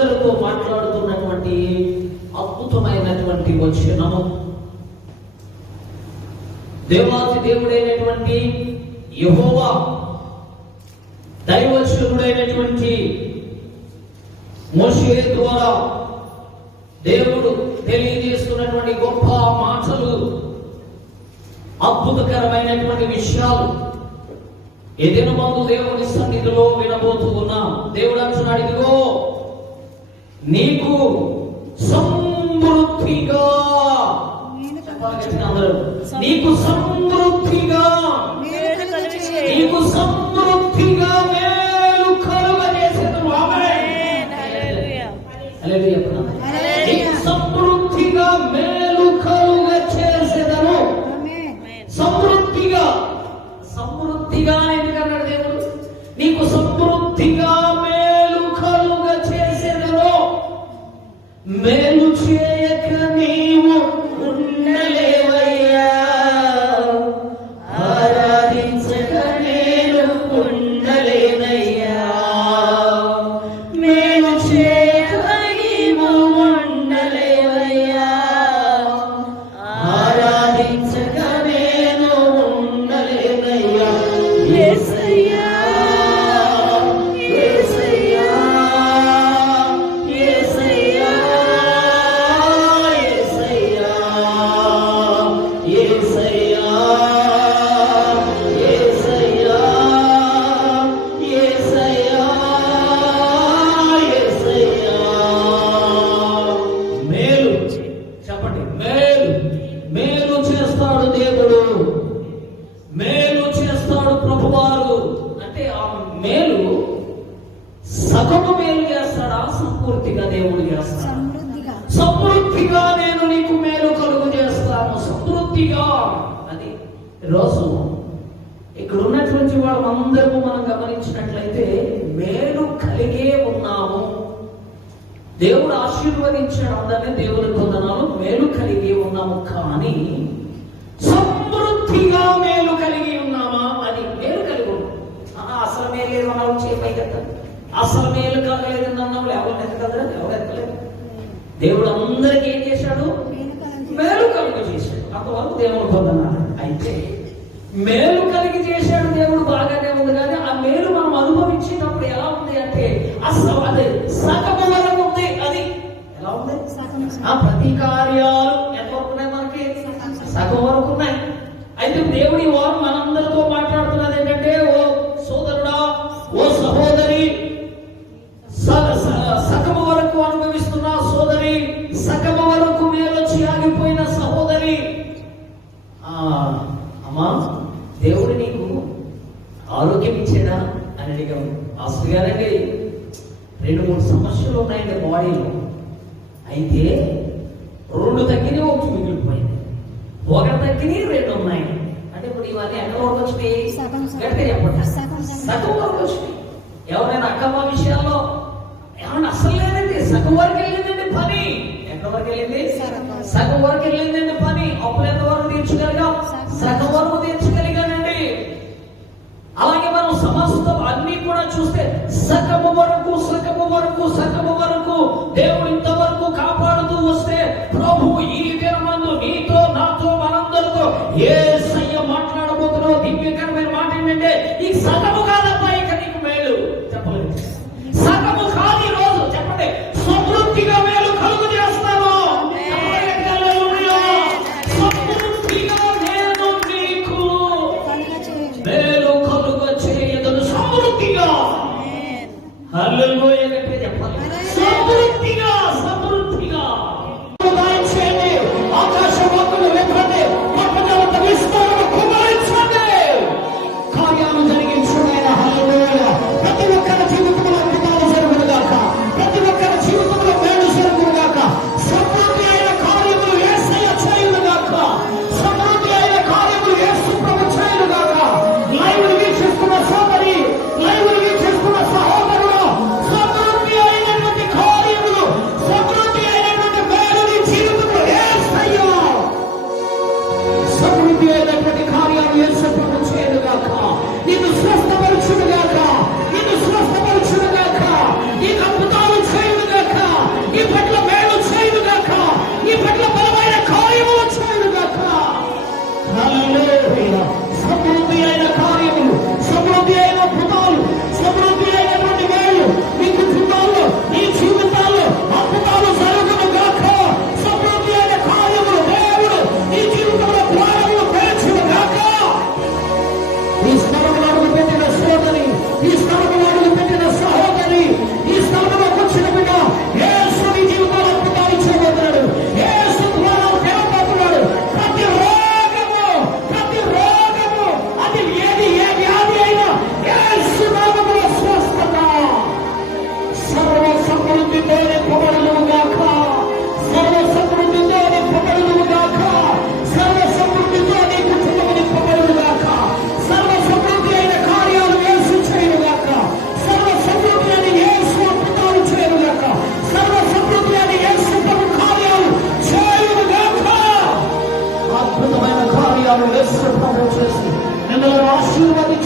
మనందరితో మాట్లాడుతున్నటువంటి అద్భుతమైనటువంటి వచనము. దేవాది దేవుడైనటువంటి యెహోవా దైవజనుడైనటువంటి మోషే ద్వారా దేవుడు తెలియజేస్తున్నటువంటి గొప్ప మాటలు, అద్భుతకరమైనటువంటి విషయాలు ఈ దినమందు దేవుని సన్నిధిలో వినబోతూ ఉన్నాం. దేవుడు అంటున్నాడు, ఇదిగో నీకు సమృద్ధిగా, నీకు సమృద్ధిగా, నీకు సమృద్ధిగా మేలు కలుగజేసేదను. నీకు సమృద్ధిగా మేలు కలుగజేసేదను. సమృద్ధిగా, సమృద్ధిగా ఎందుకన్నాడు దేవుడు? నీకు సమృద్ధిగా మేలు కలుగజేసేదను. మేలు చేయక నీవు ఉండలేవయ్యా, ఆరాధించక నేను ఉండలేనయ్యా. మేలు చేయక నీవు ఉండలేవయ్యా, ఆరాధించక నేను ఉండలేనయ్యా. యేసయ్యా, యేసయ్యా, యేసయ్యా, యేసయ్యా, యేసయ్యా, యేసయ్యా, యేసయ్యా, యేసయ్యా. మేలు చెప్పండి, మేలు, మేలు చేస్తాడు దేవుడు, మేలు చేస్తాడు ప్రభువారు. అంటే ఆ మేలు సగము మేలు చేస్తాడా, సంపూర్తిగా దేవుడు చేస్తాడు? సమృద్ధిగా నేను నీకు మేలు కలుగు చేస్తాను, సమృద్ధిగా. అది రోజు ఇక్కడ ఉన్నటువంటి వాళ్ళందరూ మనం గమనించినట్లయితే మేలు కలిగే ఉన్నాము. దేవుడు ఆశీర్వదించాడు అందరినీ, దేవుని కొందనాలు, మేలు కలిగి ఉన్నాము. కానీ సమృద్ధిగా మేలు కలిగి ఉన్నామా? అది మేలు కలిగి ఉన్నాం. అసలు మేలు లేదు అన్నావు, చేపై కదా, అసలు మేలు కలగలేదని అన్నావు, ఎవరు ఎక్కగలరా? ఎవరు ఎక్కలేదు. దేవుడు అందరికీ ఏం చేశాడు? మేలు కలిగి చేశాడు. అంతవరకు దేవుడు పొందనాడు. అయితే మేలు కలిగి చేశాడు దేవుడు, బాగానే ఉంది. కానీ ఆ మేలు మనం అనుభవించేటప్పుడు ఎలా ఉంది అంటే అసలు అదే సగము వరకు ఉంది. అది ఎలా ఉంది? ఆ ప్రతి కార్యాలు ఎంతవరకు ఉన్నాయి? మనకి సగం వరకు ఉన్నాయి. అయితే దేవుడి వారు మనందరితో మాట్లాడుతున్నది ఏంటంటే, ఓ సోదరుడా, ఓ సహోదరి, సగము వరకు అనుభవిస్తున్న సోదరి, సగము వరకు మేలొచ్చి ఆగిపోయిన సహోదరి, అమ్మా దేవుడు నీకు ఆరోగ్యం ఇచ్చాడా అని అడిగాము. పాస్టర్ గారండి 2-3 సమస్యలు ఉన్నాయండి బాడీలో. అయితే 2 తగ్గినాయి, 1 మిగిలిపోయింది. 1 తగ్గినాయి, 2 ఉన్నాయి. అంటే ఇప్పుడు ఇవన్నీ ఎక్కడ వరకు వచ్చినాయి? గట్టిగా చెప్పండి, సగం వరకు వచ్చినాయి. ఎవరైనా అక్కమ్మ విషయాల్లో ఏమన్నా అసలు లేదండి, సగం వరకు వెళ్ళిందండి పని. ఎక్కడ వరకు వెళ్ళింది? సగం వరకు వెళ్ళిందండి పని. అప్పులు ఎంత వరకు తీర్చగలిగాం? సగం వరకు తీర్చగలిగానండి. అలాగే మనం సమస్తం అన్ని కూడా చూస్తే సగము వరకు, సగము వరకు, సగము వరకు దేవుడు ఇంతవరకు కాపాడుతూ వస్తే, ప్రభు ఈ దినమందు నీతో, నాతో, మనందరితో యేసయ్య మాట్లాడబోతున్నావు. దివ్యకరమైన మాట ఏంటంటే, ఈ సగము కాదబ్బా ఇక నీకు మేలు. చెప్పలేదు, సగము కాదు ఈ రోజు. చెప్పండి, సమృద్ధిగా మేలు కలుగు చేస్తాను. సమృద్ధిగా నేను నీకు మేలు కలుగ చేయదను. సమృద్ధిగా. హల్లెలూయా చెప్పాలి. కార్యాలు యేసు ప్రభువు చేసి మిమ్మల్ని ఆశీర్వదించి